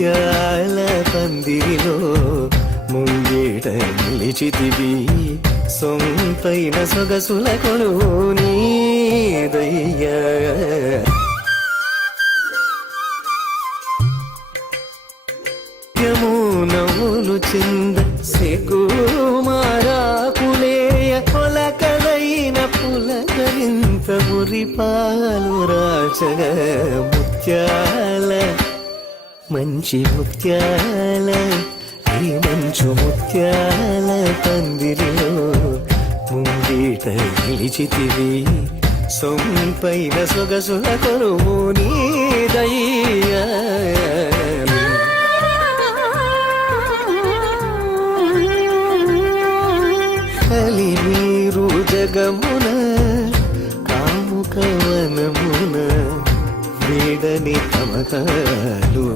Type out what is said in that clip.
ముత్యాల పందిరిలో ముంగేట నిలిచితివి సొంతైన సొగసుల కొలువు నీదయ్యా నవ్వులు చింద సిగ్గు మారాకులేయ పొలకదైన పులకరింత మురిపాలు రాచగ ముత్యాల మంచి ముత్యాల ఈ మంచు ముత్యాల పందిరిలో ముంగీట నిలిచితివి సొంపైన సొగసుల కొరువు నీదయ్యా కలి నీరు జగమున కాముకవనమున వేడని తమకాలు